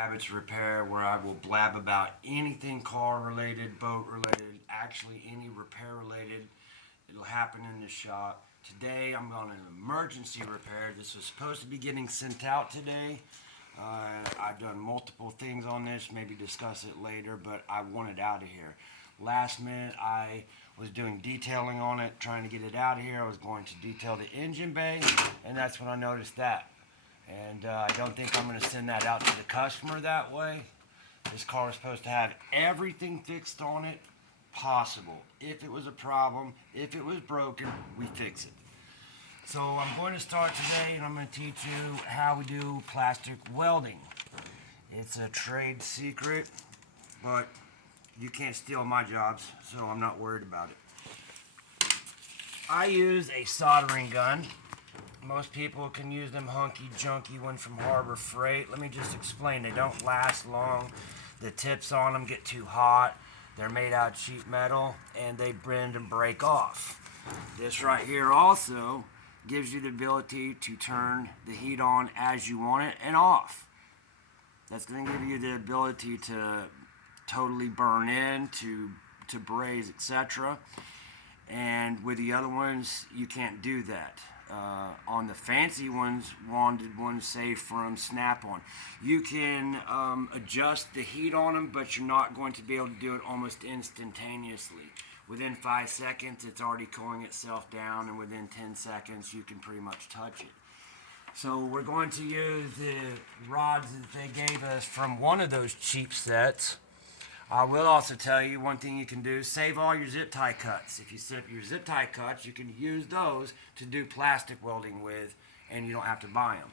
Rabbit's Repair, where I will blab about anything car related, boat related, actually any repair related. It'll happen in the shop. Today I'm on an emergency repair. This was supposed to be getting sent out today. I've done multiple things on this, maybe discuss it later, but I want it out of here. Last minute I was doing detailing on it, trying to get it out of here. I was going to detail the engine bay, and that's when I noticed that. And I don't think I'm going to send that out to the customer that way. This car is supposed to have everything fixed on it possible. If it was a problem, if it was broken, we fix it. So I'm going to start today, and I'm going to teach you how we do plastic welding. It's a trade secret, but you can't steal my jobs, so I'm not worried about it. I use a soldering gun. Most people can use them hunky-junky ones from Harbor Freight. Let me just explain. They don't last long. The tips on them get too hot. They're made out of cheap metal, and they bend and break off. This right here also gives you the ability to turn the heat on as you want it and off. That's going to give you the ability to totally burn in, to braise, etc. And with the other ones, you can't do that. On the fancy ones, wanted ones, say from Snap-on, you can adjust the heat on them, but you're not going to be able to do it almost instantaneously. Within 5 seconds, it's already cooling itself down, and within 10 seconds, you can pretty much touch it. So we're going to use the rods that they gave us from one of those cheap sets. I will also tell you one thing you can do: save all your zip tie cuts. If you save your zip tie cuts, you can use those to do plastic welding with, and you don't have to buy them.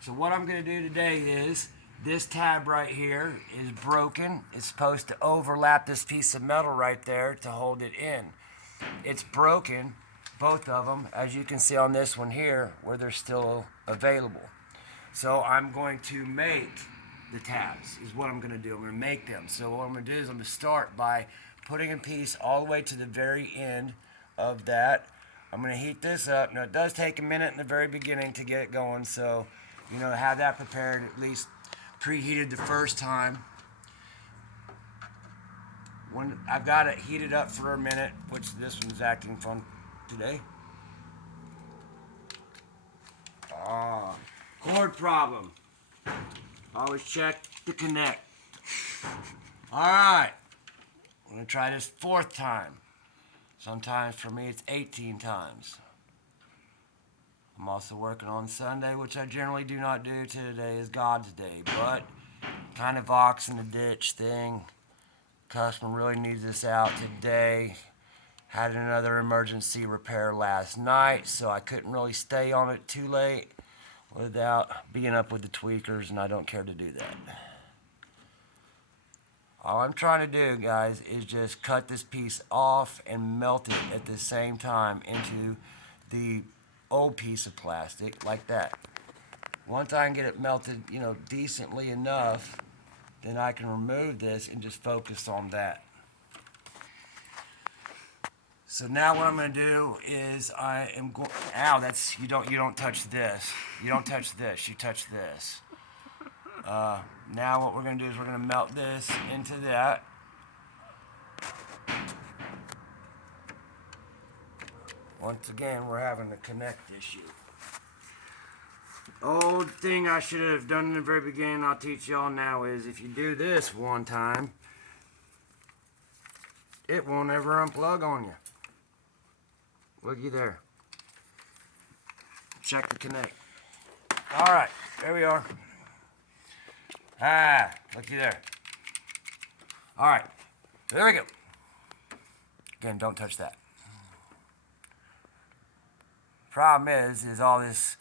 So what I'm going to do today is, this tab right here is broken. It's supposed to overlap this piece of metal right there to hold it in. It's broken, both of them, as you can see on this one here, where they're still available. So I'm going to make the tabs, is what I'm going to do. I'm going to make them. So what I'm going to do is I'm going to start by putting a piece all the way to the very end of that. I'm going to heat this up. Now, it does take a minute in the very beginning to get it going, so have that prepared, at least preheated the first time. When I've got it heated up for a minute, which this one's acting fun today. Cord problem. Always check the connect. Alright, I'm going to try this 4th time. Sometimes for me it's 18 times. I'm also working on Sunday, which I generally do not do. Today is God's day, but kind of ox in the ditch thing. Customer really needs this out today. Had another emergency repair last night, so I couldn't really stay on it too late without being up with the tweakers, and I don't care to do that. All I'm trying to do, guys, is just cut this piece off and melt it at the same time into the old piece of plastic, like that. Once I can get it melted, decently enough, then I can remove this and just focus on that. So now what I'm going to do is I am going. Ow! That's you don't touch this. You don't touch this. You touch this. Now what we're going to do is we're going to melt this into that. Once again, we're having a connect issue. Old thing I should have done in the very beginning, I'll teach y'all now, is if you do this one time, it won't ever unplug on you. Looky there. Check the connect. Alright, there we are. Looky there. Alright, there we go. Again, don't touch that. Problem is all this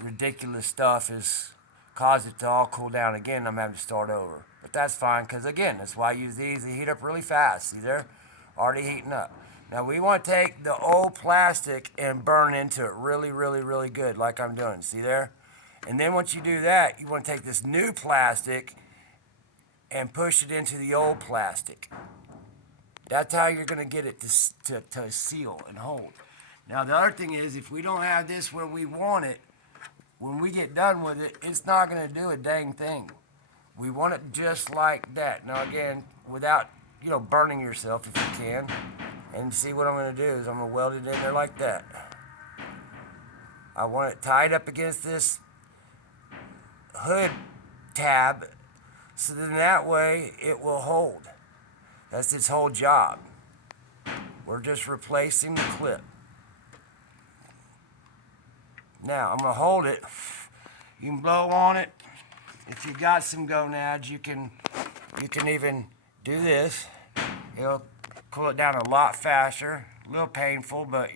ridiculous stuff has caused it to all cool down again. I'm having to start over. But that's fine, because again, that's why I use these. They heat up really fast. See there? Already heating up. Now we want to take the old plastic and burn into it really, really, really good, like I'm doing. See there? And then once you do that, you want to take this new plastic and push it into the old plastic. That's how you're going to get it to seal and hold. Now the other thing is, if we don't have this where we want it, when we get done with it, it's not going to do a dang thing. We want it just like that. Now again, without, burning yourself if you can. And see what I'm going to do is I'm going to weld it in there like that. I want it tied up against this hood tab so then that way it will hold. That's its whole job. We're just replacing the clip. Now I'm going to hold it. You can blow on it. If you got some gonads, you can even do this. It'll cool it down a lot faster. A little painful, but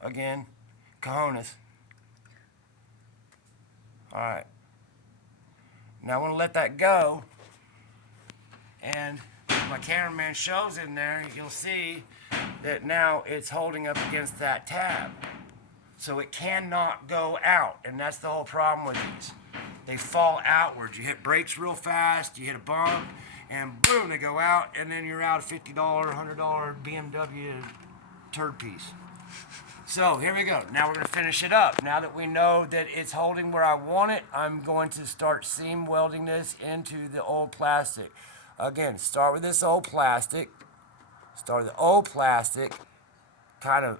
again, cojones. Alright. Now I want to let that go. And if my cameraman shows in there, you'll see that now it's holding up against that tab. So it cannot go out. And that's the whole problem with these. They fall outwards. You hit brakes real fast, you hit a bump, and boom, they go out, and then you're out a $50, $100 BMW turd piece. So here we go. Now we're going to finish it up. Now that we know that it's holding where I want it, I'm going to start seam welding this into the old plastic. Again, start with this old plastic. Start with the old plastic. Kind of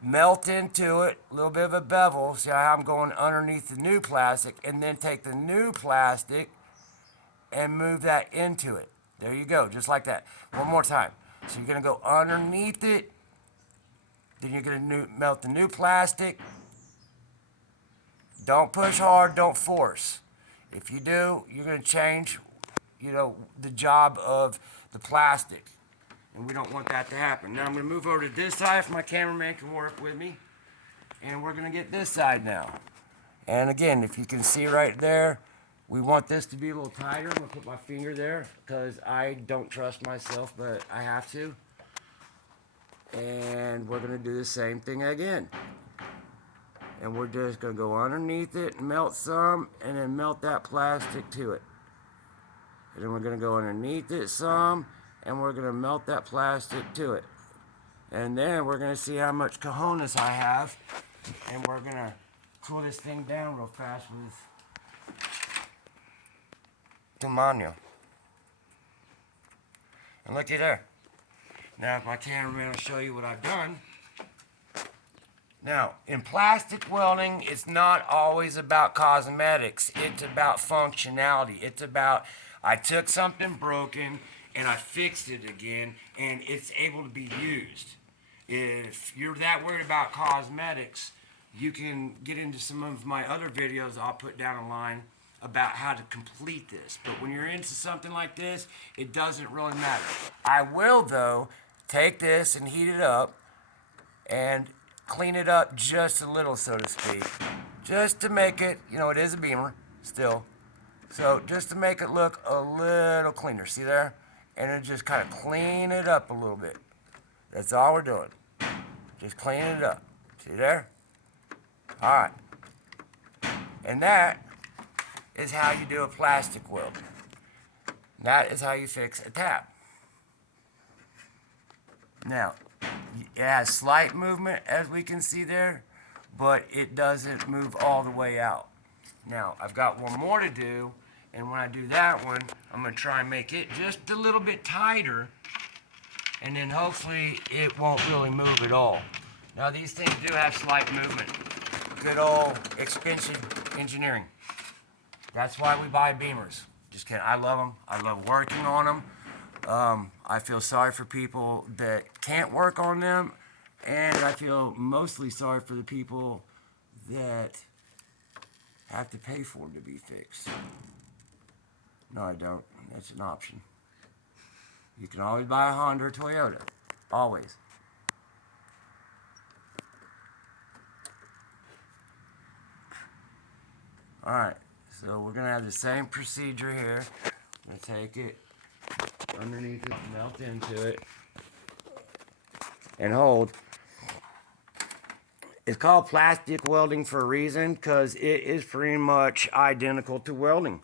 melt into it. A little bit of a bevel. See how I'm going underneath the new plastic. And then take the new plastic and move that into it. There you go. Just like that. One more time. So you're going to go underneath it. Then you're going to melt the new plastic. Don't push hard, don't force. If you do, you're going to change, the job of the plastic. And we don't want that to happen. Now I'm going to move over to this side if my cameraman can work with me. And we're going to get this side now. And again, if you can see right there, we want this to be a little tighter. I'm going to put my finger there because I don't trust myself, but I have to. And we're going to do the same thing again. And we're just going to go underneath it and melt some, and then melt that plastic to it. And then we're going to go underneath it some, and we're going to melt that plastic to it. And then we're going to see how much cojones I have, and we're going to cool this thing down real fast with Tumano. And looky there. Now, if my cameraman will show you what I've done. Now, in plastic welding, it's not always about cosmetics. It's about functionality. It's about, I took something broken and I fixed it again, and it's able to be used. If you're that worried about cosmetics, you can get into some of my other videos I'll put down a line about how to complete this. But when you're into something like this, it doesn't really matter. I will, though, take this and heat it up and clean it up just a little, so to speak. Just to make it, it is a Beamer still. So just to make it look a little cleaner. See there? And then just kind of clean it up a little bit. That's all we're doing. Just clean it up. See there? All right. And that is how you do a plastic weld. That is how you fix a tab. Now, it has slight movement, as we can see there, but it doesn't move all the way out. Now, I've got one more to do, and when I do that one, I'm going to try and make it just a little bit tighter, and then hopefully it won't really move at all. Now, these things do have slight movement. Good old expensive engineering. That's why we buy Beamers. Just kidding. I love them. I love working on them. I feel sorry for people that can't work on them, and I feel mostly sorry for the people that have to pay for them to be fixed. No, I don't. That's an option. You can always buy a Honda or Toyota. Always. Alright, so we're going to have the same procedure here. I'm going to take it underneath it, melt into it, and hold. It's called plastic welding for a reason, because it is pretty much identical to welding.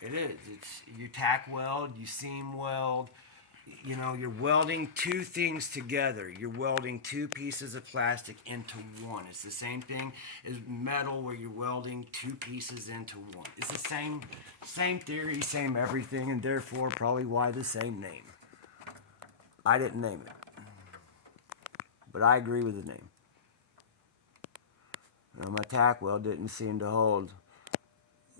It is. You tack weld, you seam weld, You know, you're welding two things together. You're welding two pieces of plastic into one. It's the same thing as metal where you're welding two pieces into one. It's the same theory, same everything, and therefore probably why the same name. I didn't name it, but I agree with the name. Now, my tack weld didn't seem to hold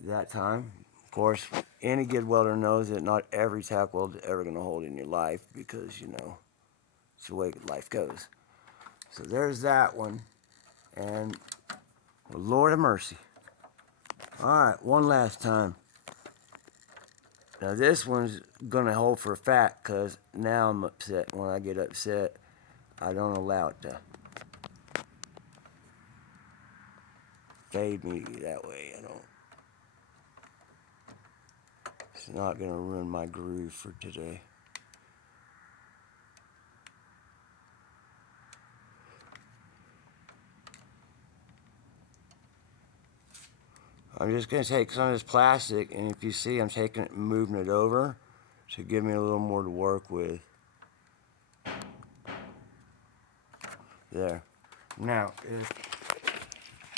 that time. Of course, any good welder knows that not every tack weld is ever going to hold in your life because, you know, it's the way life goes. So there's that one. And Lord of mercy. Alright, one last time. Now this one's going to hold for a fact because now I'm upset. When I get upset, I don't allow it to fade me that way. I don't. It's not going to ruin my groove for today. I'm just going to take some of this plastic, and if you see, I'm taking it and moving it over to give me a little more to work with. There. Now, if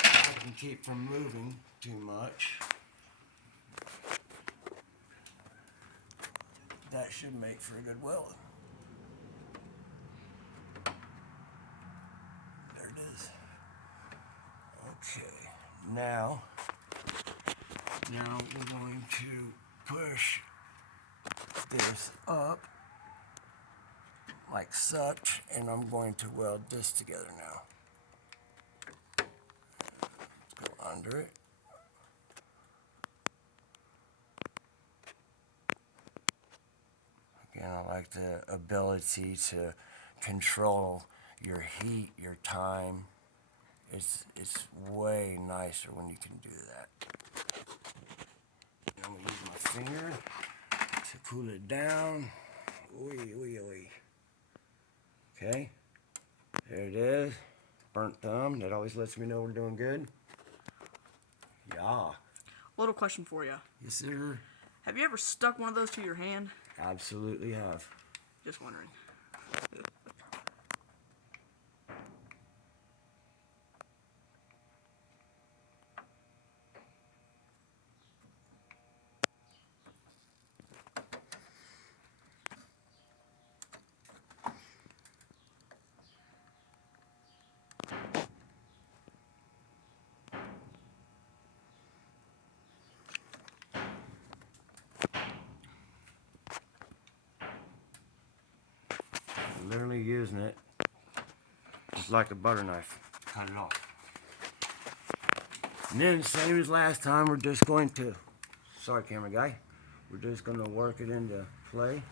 I can keep from moving too much, that should make for a good weld. There it is. Okay. Now we're going to push this up like such, and I'm going to weld this together now. Go under it. Again, I like the ability to control your heat, your time. It's way nicer when you can do that. I'm going to use my finger to cool it down. Oy. Okay, there it is. Burnt thumb. That always lets me know we're doing good. Yeah. Little question for you. Yes, sir. Have you ever stuck one of those to your hand? Absolutely have. Just wondering. Literally using it just like a butter knife. Cut it off. And then, same as last time, we're just going to, sorry camera guy, we're just going to work it into play.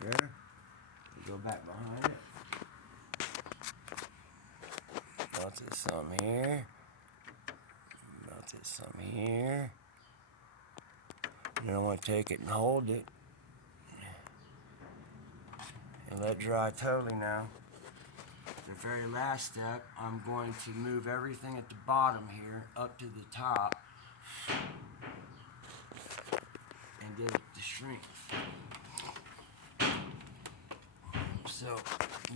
There. We go back behind it. Melted some here. Melted some here. Then I want to take it and hold it. And let it dry totally now. The very last step, I'm going to move everything at the bottom here up to the top and give it the strength. So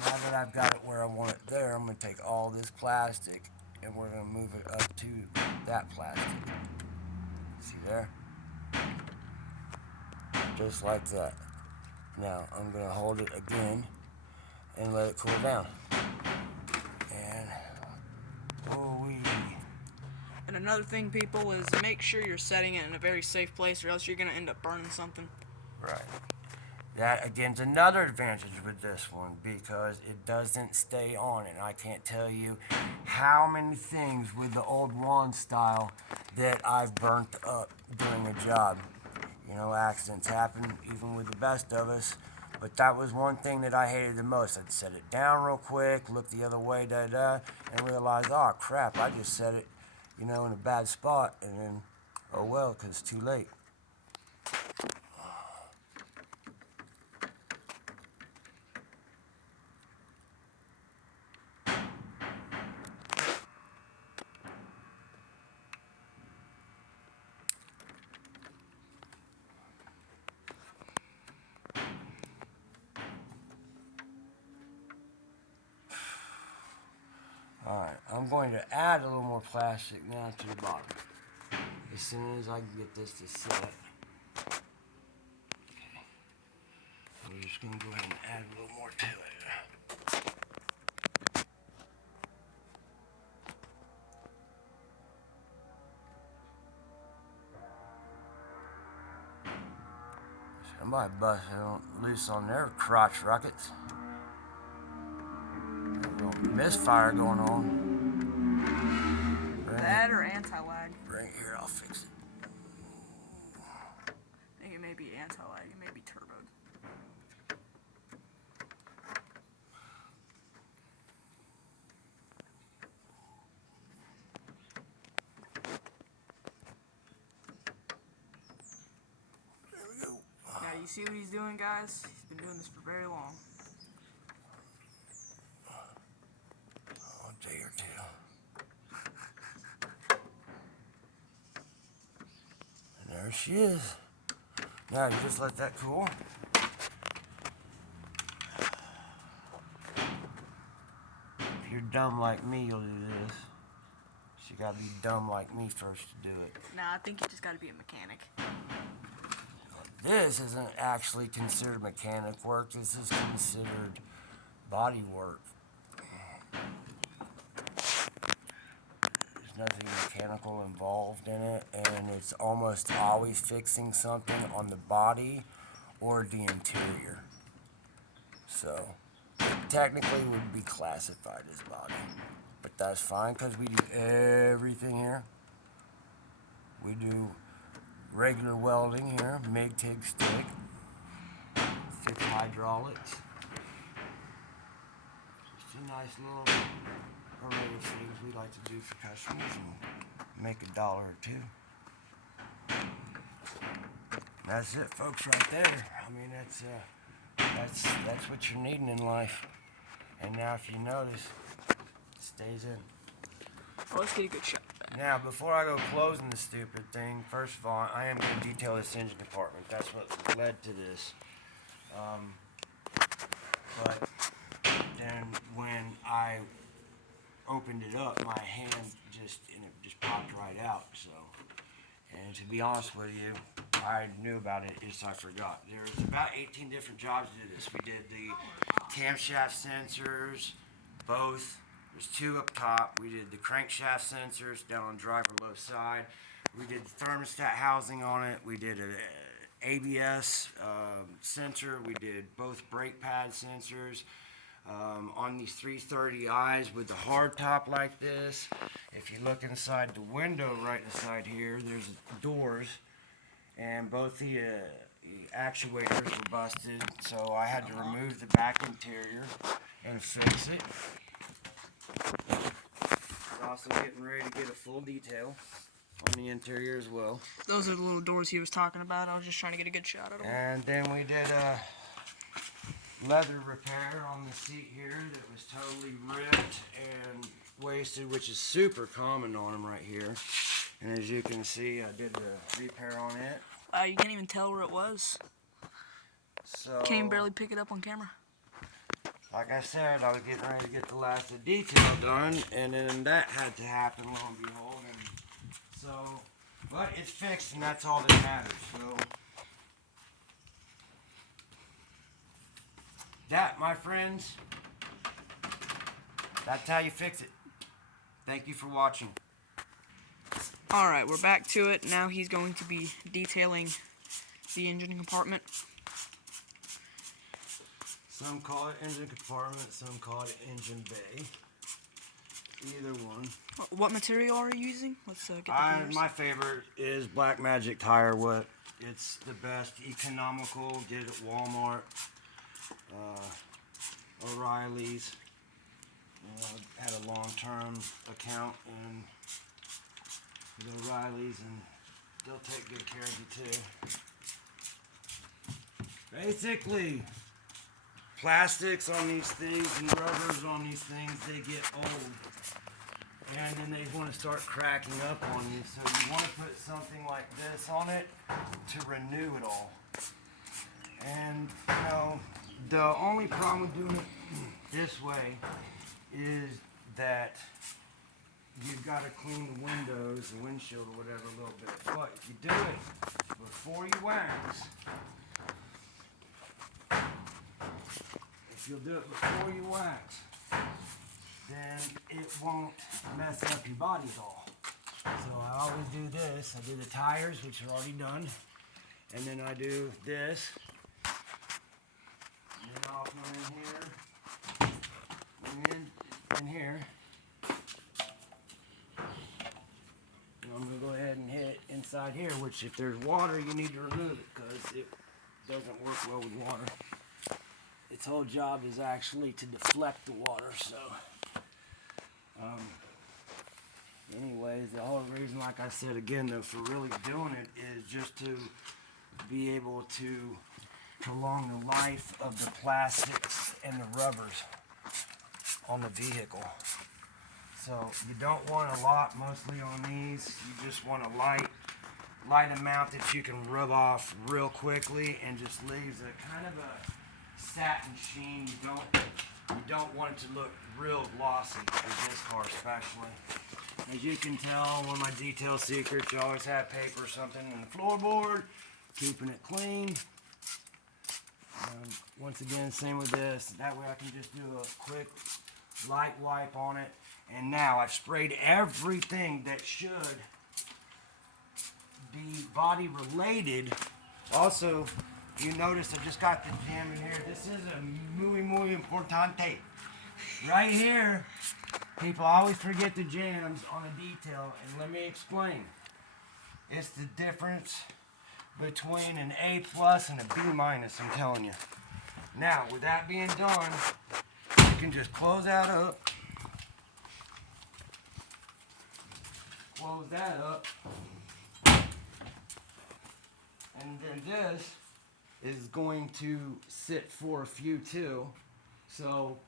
now that I've got it where I want it there, I'm going to take all this plastic and we're going to move it up to that plastic. See there? Just like that. Now I'm going to hold it again and let it cool down. And And another thing, people, is make sure you're setting it in a very safe place, or else you're going to end up burning something. Right. That, again's another advantage with this one because it doesn't stay on. And I can't tell you how many things with the old wand style that I've burnt up doing a job. You know, accidents happen even with the best of us. But that was one thing that I hated the most. I'd set it down real quick, look the other way, and realize, oh crap, I just set it, you know, in a bad spot. And then, oh well, because it's too late. Alright, I'm going to add a little more plastic now to the bottom. As soon as I can get this to set. Okay. We're just going to go ahead and add a little more to it. Somebody busted loose on their crotch rockets. There's a little misfire going on. That or anti-lag. Bring it here, I'll fix it. I think it may be anti-lag. It may be turboed. There we go. Now, you see what he's doing, guys? He's been doing this for very long. A day or two. And there she is. Now you just let that cool. If you're dumb like me, you'll do this. So you gotta be dumb like me first to do it. Nah, I think you just gotta be a mechanic. This isn't actually considered mechanic work. This is considered body work. There's nothing mechanical involved in it, and it's almost always fixing something on the body or the interior. So it technically would be classified as body, but that's fine because we do everything here. We do regular welding here, MIG, TIG, stick, fix hydraulics. Just a nice little array of things we like to do for customers and make $1 or $2. That's it, folks, right there. I mean, that's what you're needing in life. And now, if you notice, it stays in. Oh, let's get a good shot. Now, before I go closing the stupid thing, first of all, I am going to detail this engine compartment. That's what led to this. But then when I opened it up, my hand just popped right out. So, and to be honest with you, I knew about it, just I forgot. There's about 18 different jobs to do this. We did the camshaft sensors, both. There's 2 up top. We did the crankshaft sensors down on driver low side. We did the thermostat housing on it. We did a ABS sensor. We did both brake pad sensors on these 330i's with the hard top like this. If you look inside the window right inside here, there's doors, and both the actuators were busted, so I had to remove the back interior and fix it. Also getting ready to get a full detail on the interior as well. Those are the little doors he was talking about. I was just trying to get a good shot of them. And then we did a leather repair on the seat here that was totally ripped and wasted, which is super common on them right here. And as you can see, I did the repair on it. Wow, you can't even tell where it was. So, Can't even barely pick it up on camera. like I said, I was getting ready to get the last of the detail done, and then that had to happen, lo and behold. And so, but it's fixed, and that's all that matters. So, that, my friends, that's how you fix it. Thank you for watching. Alright, we're back to it. Now he's going to be detailing the engine compartment. Some call it engine compartment, some call it engine bay. Either one. What material are you using? Let's get the clears. My favorite is Black Magic Tire Wood. It's the best, economical. Did it at Walmart, O'Reilly's. Had a long-term account in the O'Reilly's, and they'll take good care of you too. Basically, plastics on these things and rubbers on these things, they get old, and then they want to start cracking up on you. So you want to put something like this on it to renew it all. And you know, the only problem with doing it this way is that you've got to clean the windows, the windshield or whatever a little bit. But if you do it before you wax, if you'll do it before you wax, then it won't mess up your body at all. So I always do this. I do the tires, which are already done, and then I do this. And then I'll come in here, and in here. And I'm gonna go ahead and hit inside here, which if there's water, you need to remove it because it doesn't work well with water. Its whole job is actually to deflect the water, so. Anyways, the whole reason, like I said again, though, for really doing it is just to be able to prolong the life of the plastics and the rubbers on the vehicle. So you don't want a lot mostly on these. You just want a light amount that you can rub off real quickly and just leaves a kind of a satin sheen. You don't want it to look real glossy with this car especially. As you can tell, one of my detail secrets, you always have paper or something in the floorboard, keeping it clean. Once again, same with this. That way I can just do a quick light wipe on it. And now I've sprayed everything that should be body related. Also, you notice I just got the jam in here. This is a muy importante. Right here, people always forget the jams on a detail, and let me explain. It's the difference between an A plus and a B minus, I'm telling you. Now, with that being done, you can just close that up. Close that up. And then this is going to sit for a few too. So,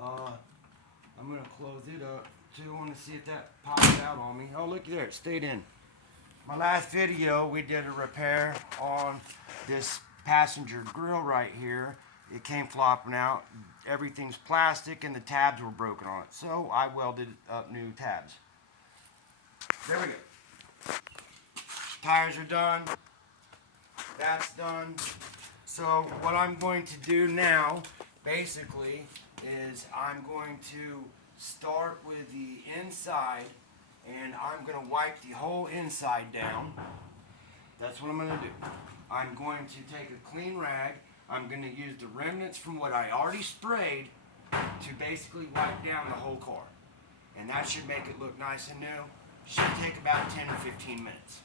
I'm going to close it up too. I want to see if that pops out on me. Oh, look there, it stayed in. My last video, we did a repair on this passenger grill right here. It came flopping out. Everything's plastic and the tabs were broken on it. So I welded up new tabs. There we go. Tires are done. That's done. So what I'm going to do now, basically, is I'm going to start with the inside and I'm going to wipe the whole inside down. That's what I'm going to do. I'm going to take a clean rag. I'm going to use the remnants from what I already sprayed to basically wipe down the whole car. And that should make it look nice and new. Should take about 10 or 15 minutes.